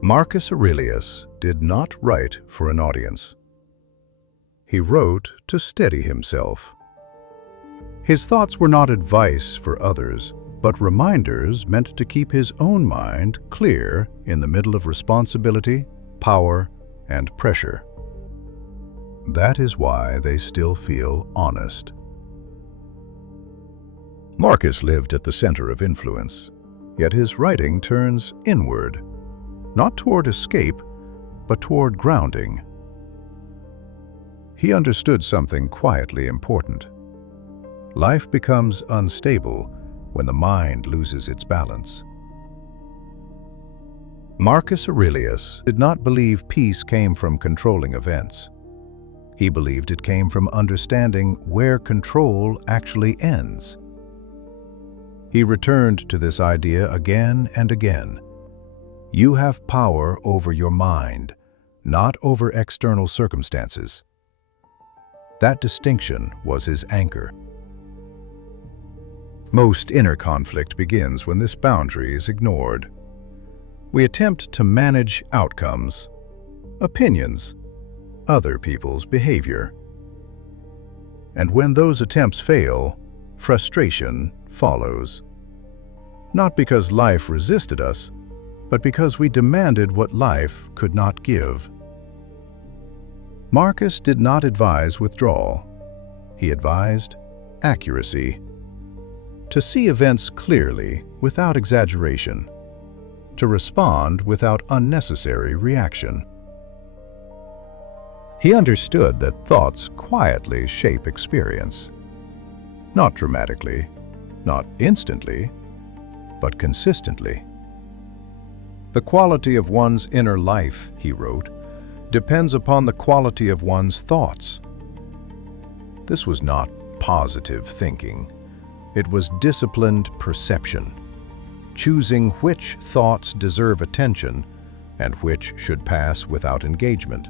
Marcus Aurelius did not write for an audience. He wrote to steady himself. His thoughts were not advice for others, but reminders meant to keep his own mind clear in the middle of responsibility, power, and pressure. That is why they still feel honest. Marcus lived at the center of influence, yet his writing turns inward, not toward escape, but toward grounding. He understood something quietly important. Life becomes unstable when the mind loses its balance. Marcus Aurelius did not believe peace came from controlling events. He believed it came from understanding where control actually ends. He returned to this idea again and again. You have power over your mind, not over external circumstances. That distinction was his anchor. Most inner conflict begins when this boundary is ignored. We attempt to manage outcomes, opinions, other people's behavior. And when those attempts fail, frustration follows. Not because life resisted us, but because we demanded what life could not give. Marcus did not advise withdrawal. He advised accuracy. To see events clearly without exaggeration. To respond without unnecessary reaction. He understood that thoughts quietly shape experience. Not dramatically, not instantly, but consistently. The quality of one's inner life, he wrote, depends upon the quality of one's thoughts. This was not positive thinking. It was disciplined perception, choosing which thoughts deserve attention and which should pass without engagement.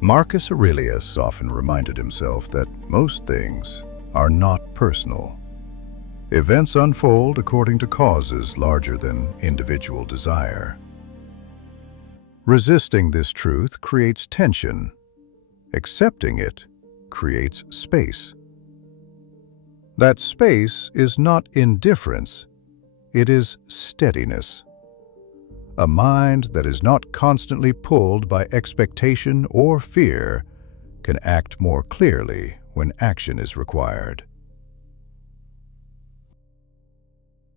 Marcus Aurelius often reminded himself that most things are not personal. Events unfold according to causes larger than individual desire. Resisting this truth creates tension. Accepting it creates space. That space is not indifference, it is steadiness. A mind that is not constantly pulled by expectation or fear can act more clearly when action is required.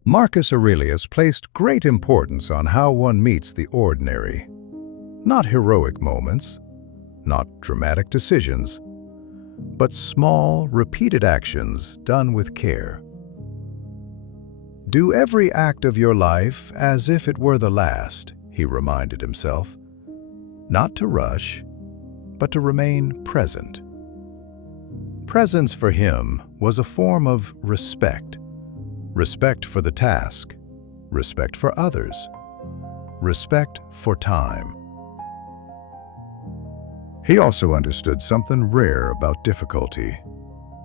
Marcus Aurelius placed great importance on how one meets the ordinary. Not heroic moments, not dramatic decisions, but small, repeated actions done with care. Do every act of your life as if it were the last, he reminded himself. Not to rush, but to remain present. Presence for him was a form of respect. Respect for the task, respect for others, respect for time. He also understood something rare about difficulty,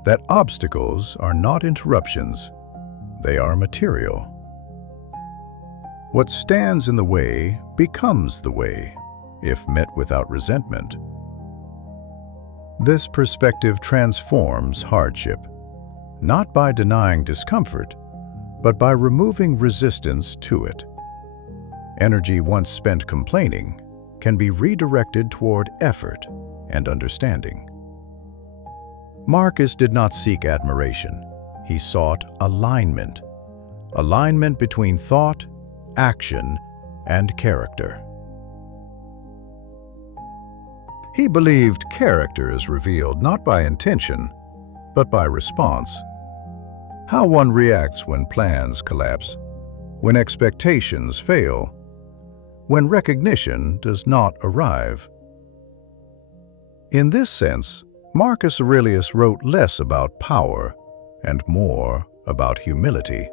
that obstacles are not interruptions, they are material. What stands in the way becomes the way, if met without resentment. This perspective transforms hardship, not by denying discomfort, but by removing resistance to it. Energy once spent complaining can be redirected toward effort and understanding. Marcus did not seek admiration. He sought alignment. Alignment between thought, action, and character. He believed character is revealed not by intention, but by response. How one reacts when plans collapse, when expectations fail, when recognition does not arrive. In this sense, Marcus Aurelius wrote less about power and more about humility.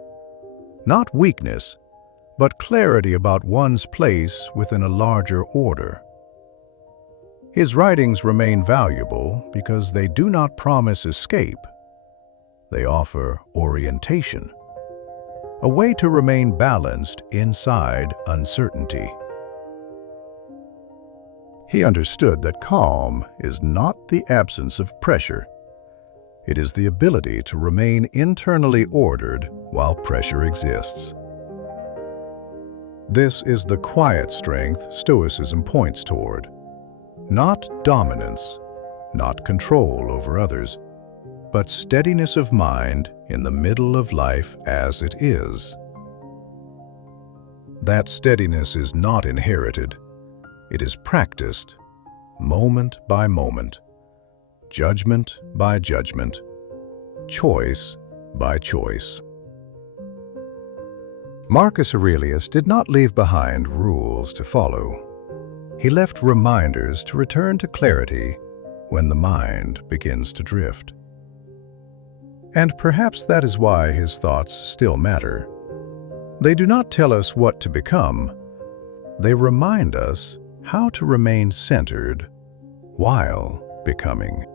Not weakness, but clarity about one's place within a larger order. His writings remain valuable because they do not promise escape. They offer orientation. a way to remain balanced inside uncertainty. He understood that calm is not the absence of pressure. It is the ability to remain internally ordered while pressure exists. This is the quiet strength Stoicism points toward. Not dominance, not control over others, but steadiness of mind in the middle of life as it is. That steadiness is not inherited. It is practiced, moment by moment, judgment by judgment, choice by choice. Marcus Aurelius did not leave behind rules to follow. He left reminders to return to clarity when the mind begins to drift. And perhaps that is why his thoughts still matter. They do not tell us what to become. They remind us how to remain centered while becoming.